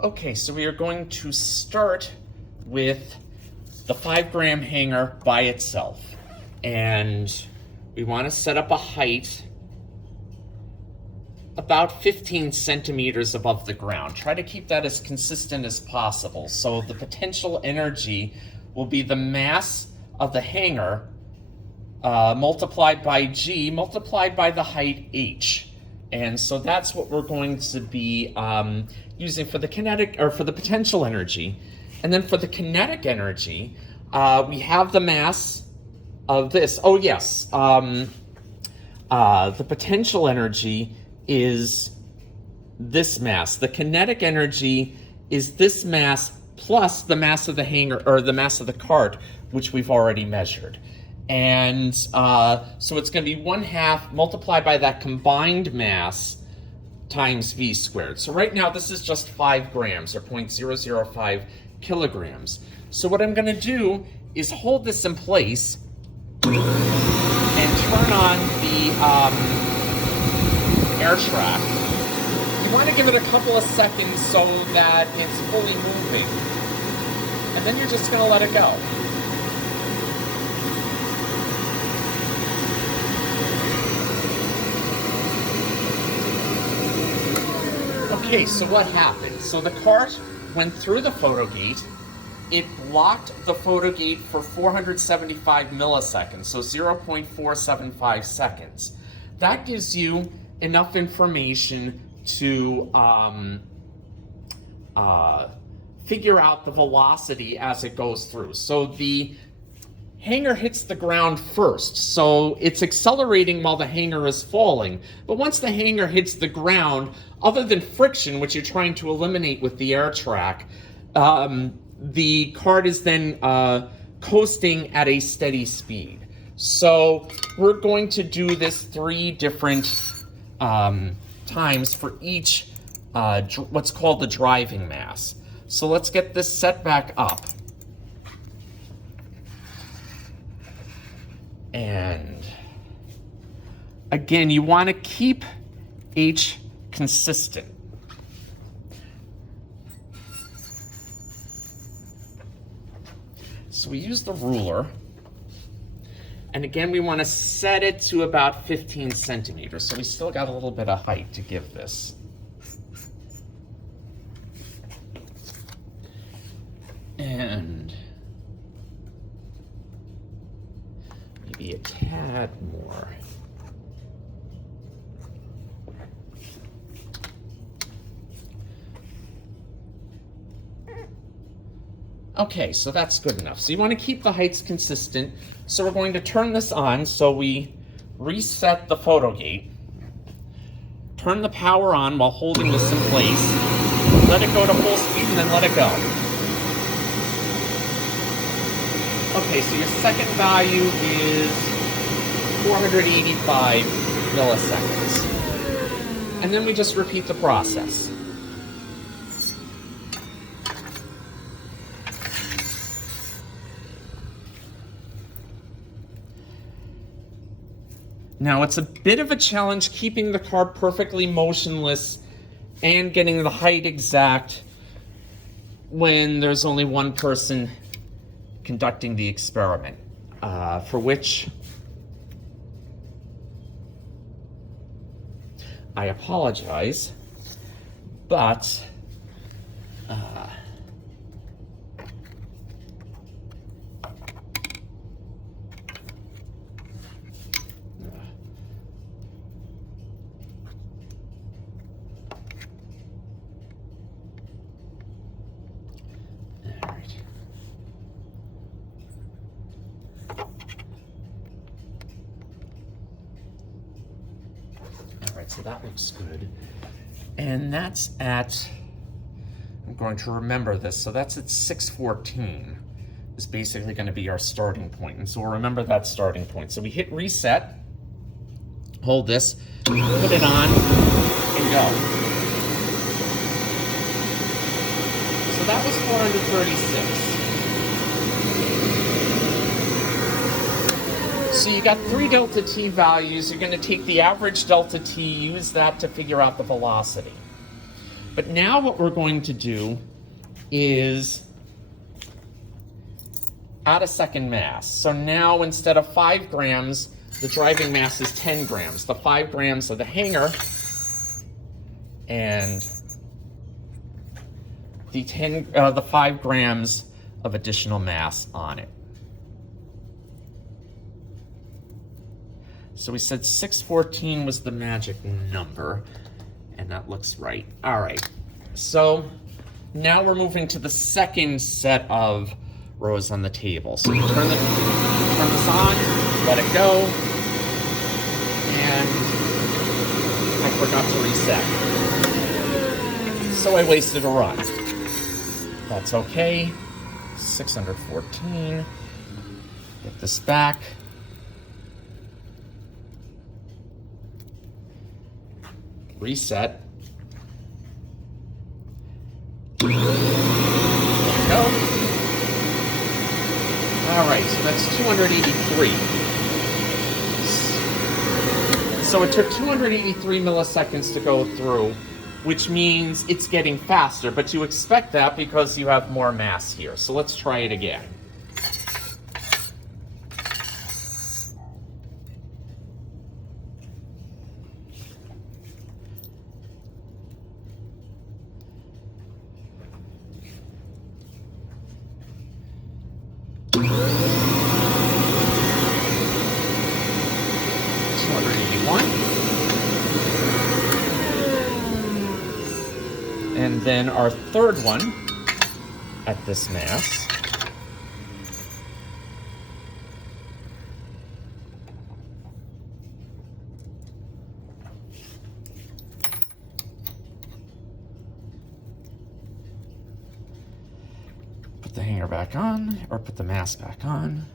Okay, so we are going to start with the 5-gram hanger by itself. And we want to set up a height about 15 centimeters above the ground. Try to keep that as consistent as possible. So the potential energy will be the mass of the hanger multiplied by G multiplied by the height H. And so that's what we're going to be using for the kinetic, or for the potential energy. And then for the kinetic energy, we have the mass of this. Oh yes, the potential energy is this mass. The kinetic energy is this mass plus the mass of the hanger, or the mass of the cart, which we've already measured. And so it's going to be 1/2 multiplied by that combined mass times v squared. So right now this is just 5 grams, or 0.005 kilograms. So what I'm going to do is hold this in place and turn on the air track. You want to give it a couple of seconds so that it's fully moving. And then you're just going to let it go. Okay, so what happened? So the cart went through the photogate. It blocked the photogate for 475 milliseconds, so 0.475 seconds. That gives you enough information to figure out the velocity as it goes through. So the hanger hits the ground first, so it's accelerating while the hanger is falling. But once the hanger hits the ground, other than friction, which you're trying to eliminate with the air track, the cart is then coasting at a steady speed. So we're going to do this 3 different times for each what's called the driving mass. So let's get this set back up. And again, you want to keep H consistent. So we use the ruler. And again, we want to set it to about 15 centimeters. So we still got a little bit of height to give this. And maybe a tad more. Okay, so that's good enough. So you want to keep the heights consistent. So we're going to turn this on. So we reset the photogate, turn the power on while holding this in place, let it go to full speed, and then let it go. Okay, so your second value is 485 milliseconds. And then we just repeat the process. Now, it's a bit of a challenge keeping the cart perfectly motionless and getting the height exact when there's only one person conducting the experiment, for which I apologize, but so that looks good. And that's at, I'm going to remember this, so that's at 614 is basically going to be our starting point. And so we'll remember that starting point. So we hit reset, hold this, put it on, and go. So that was 436. So you got 3 delta t values. You're going to take the average delta t, use that to figure out the velocity. But now what we're going to do is add a second mass. So now instead of 5 grams, the driving mass is 10 grams. The 5 grams of the hanger and the 5 grams of additional mass on it. So we said 614 was the magic number, and that looks right. All right, so now we're moving to the second set of rows on the table. So you turn this on, let it go, and I forgot to reset. So I wasted a run. That's okay. 614. Get this back. Reset. There you go. All right, so that's 283. So it took 283 milliseconds to go through, which means it's getting faster, but you expect that because you have more mass here. So let's try it again. And then our third one at this mass. Put the hanger back on, or put the mass back on.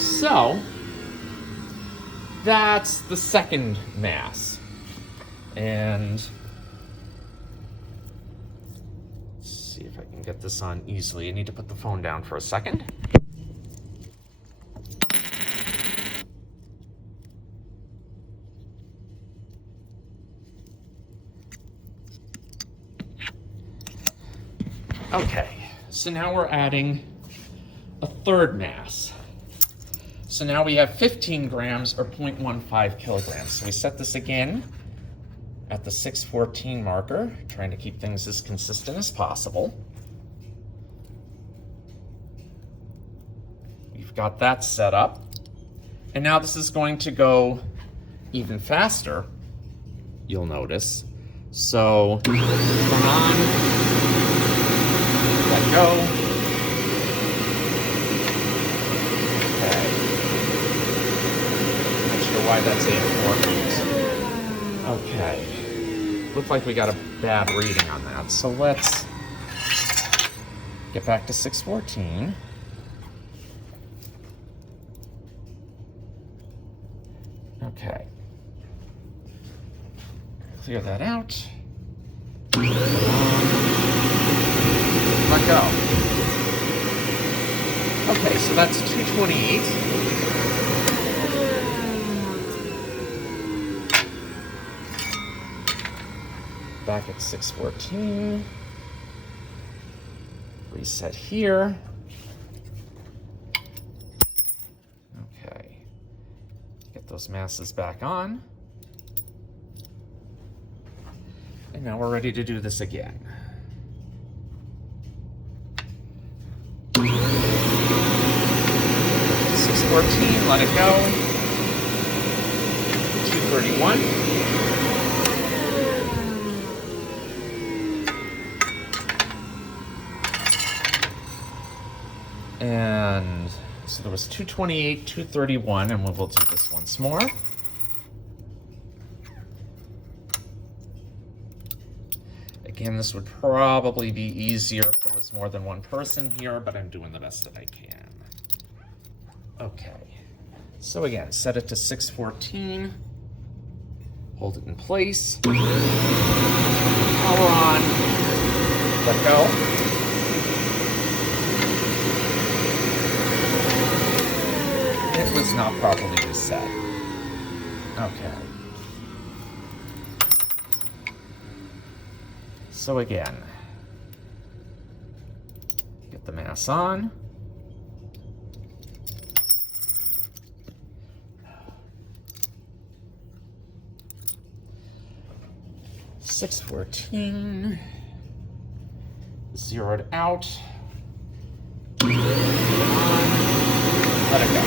So that's the second mass. And let's see if I can get this on easily. I need to put the phone down for a second. Okay, so now we're adding a third mass. So now we have 15 grams or 0.15 kilograms. So we set this again at the 614 marker, trying to keep things as consistent as possible. We've got that set up. And now this is going to go even faster, you'll notice. So turn on, let go. Why that's important. Okay. Looks like we got a bad reading on that. So let's get back to 614. Okay. Clear that out. Let go. Okay, so that's 228. Back at 614. Reset here. Okay. Get those masses back on. And now we're ready to do this again. $6.14, let it go. 231. And so there was 228, 231, and we'll do this once more. Again, this would probably be easier if there was more than one person here, but I'm doing the best that I can. Okay, so again, set it to 614. Hold it in place. Power on. Let go. not properly reset. Okay. So again, get the mass on. $614, zeroed out, let it go.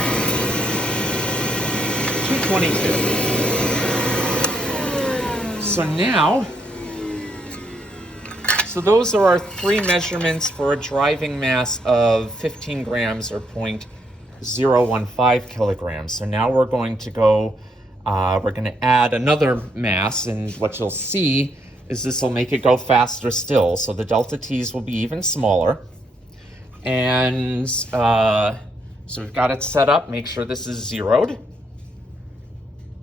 222. So now, those are our 3 measurements for a driving mass of 15 grams or 0.015 kilograms. So now we're going to go, we're going to add another mass, and what you'll see is this will make it go faster still. So the delta T's will be even smaller. And so we've got it set up. Make sure this is zeroed.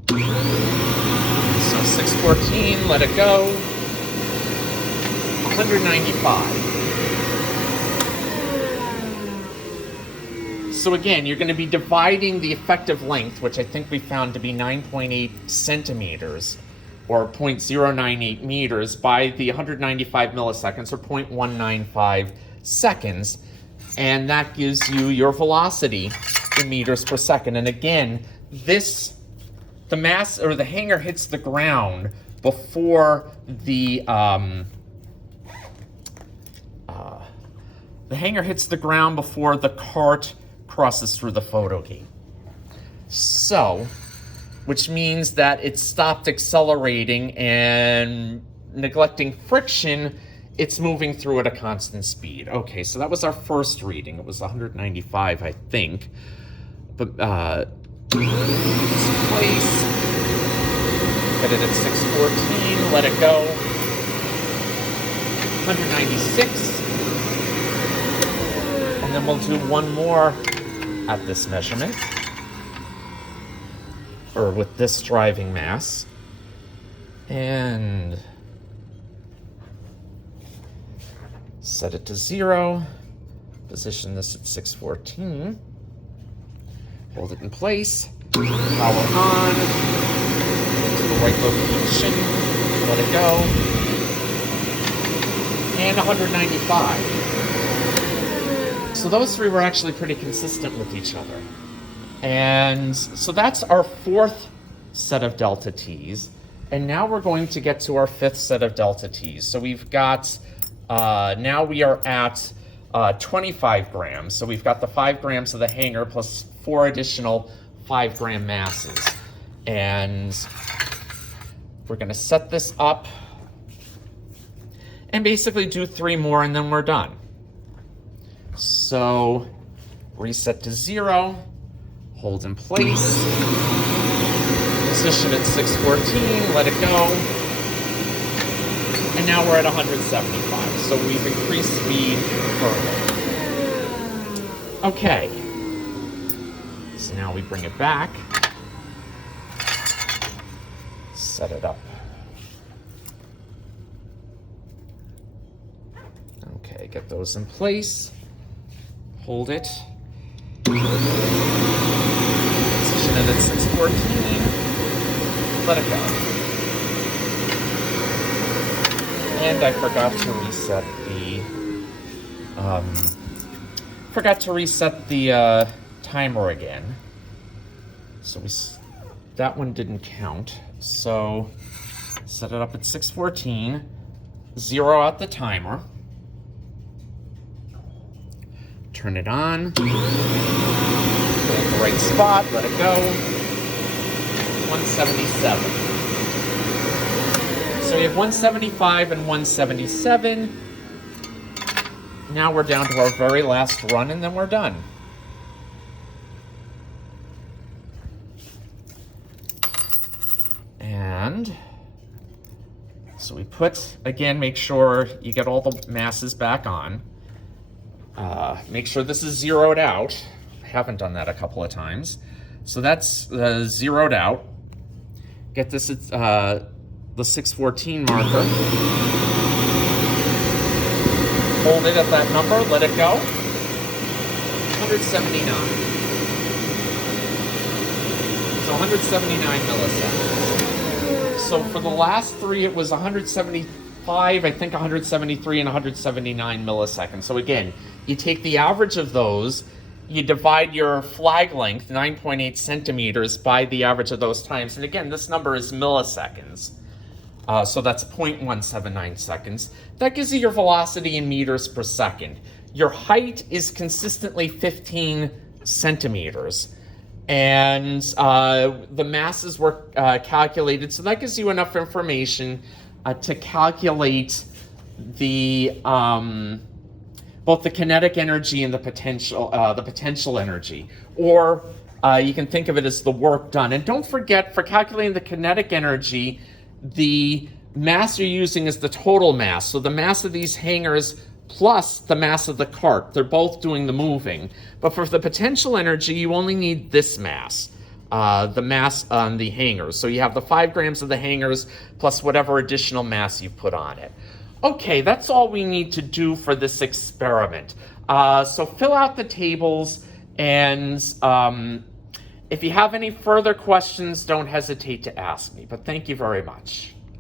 So 614, let it go. 195. So again, you're going to be dividing the effective length, which I think we found to be 9.8 centimeters, or 0.098 meters, by the 195 milliseconds, or 0.195 seconds. And that gives you your velocity in meters per second. And again, the mass, or the hanger, hits the ground before the hanger hits the ground before the cart crosses through the photo gate. So, which means that it stopped accelerating, and neglecting friction, it's moving through at a constant speed. Okay, so that was our first reading. It was 195, I think. But place, put it at 614, let it go. 196. And then we'll do one more at this measurement, or with this driving mass. And set it to 0. Position this at 614. Hold it in place. Power on. To the right location. Let it go. And 195. So those 3 were actually pretty consistent with each other. And so that's our 4th set of delta T's. And now we're going to get to our 5th set of delta T's. So we've got, now we are at 25 grams. So we've got the 5 grams of the hanger plus 4 additional 5-gram masses. And we're going to set this up and basically do 3 more, and then we're done. So reset to 0, hold in place, position at 614, let it go, and now we're at 175. So we've increased speed further. Okay, so now we bring it back, set it up. Okay, get those in place. Hold it. Position it at 614. Let it go. And I forgot to reset the timer again. So that one didn't count. So set it up at 614. 0 out the timer. Turn it on. Put it in the right spot. Let it go. 177. So we have 175 and 177. Now we're down to our very last run, and then we're done. And so we put, again, make sure you get all the masses back on. Make sure this is zeroed out. I haven't done that a couple of times. So that's zeroed out. Get this at the 614 marker. Hold it at that number, let it go. 179. So 179 milliseconds. So for the last three, it was 175, I think 173 and 179 milliseconds. So again, you take the average of those, you divide your flag length, 9.8 centimeters, by the average of those times. And again, this number is milliseconds. So that's 0.179 seconds. That gives you your velocity in meters per second. Your height is consistently 15 centimeters. And the masses were calculated. So that gives you enough information to calculate the both the kinetic energy and the potential energy. Or you can think of it as the work done. And don't forget, for calculating the kinetic energy, the mass you're using is the total mass. So the mass of these hangars plus the mass of the cart. They're both doing the moving. But for the potential energy, you only need this mass, the mass on the hangars. So you have the 5 grams of the hangars plus whatever additional mass you put on it. Okay, that's all we need to do for this experiment. So fill out the tables, and if you have any further questions, don't hesitate to ask me. But thank you very much.